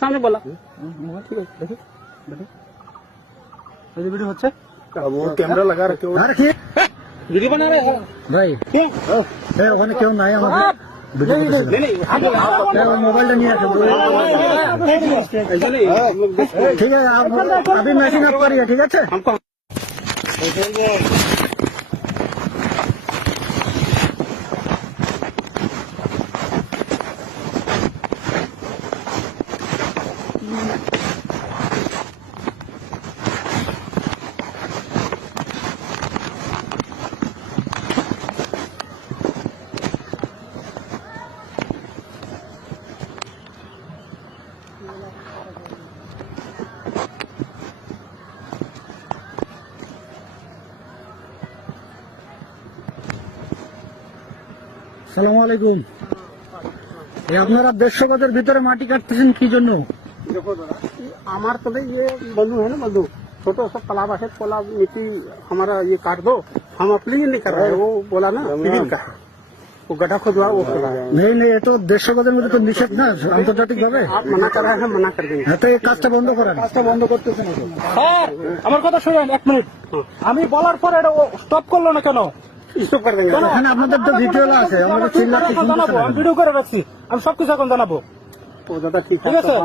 सामने बोला। ठीक है, देखिए वीडियो হচ্ছে वो कैमरा लगा रखे हो, वीडियो बना रहे हो ভাই क्यों? ওখানে কেউ নাই আমাদের नहीं মোবাইলটা নিয়ে আসো ऐसा नहीं, हम लोग देख रहे हैं। ঠিক আছে अभी मैचिंग अप करिए ঠিক আছে हमको সালামু আলাইকুম এই আপনারা 150 গজের ভিতরে মাটি কাটতেছেন কি জন্য देखो दादा, हमारे तो भाई ये बंधु है ना, बंधु छोटा सा तालाब है, तालाब मिट्टी हमारा ये काट दो, हम अपने ही नहीं कर रहे हैं, वो बोला ना सिविल का है, वो गड्ढा खुदवा वो खुदा है। নেই নেই এত 150 গজের মধ্যে তো নিষেধ না আন্তর্জাতিক ভাবে आप मना कर रहे हैं, हम मना कर देंगे। হ্যাঁ তো এই কাজটা বন্ধ করেন কাজটা বন্ধ করতেছেন স্যার আমার কথা শুনেন 1 মিনিট। আমি বলার পরে এটা স্টপ করলো না কেন? स्टॉप कर देंगे। এখানে আপনাদের তো ভিডিও আছে আমরা চিল্লাচ্ছি জানাবো, আমি ভিডিও করে রাখছি, আমি সবকিছু এখন জানাবো। वो दादा ठीक ঠিক আছে। है।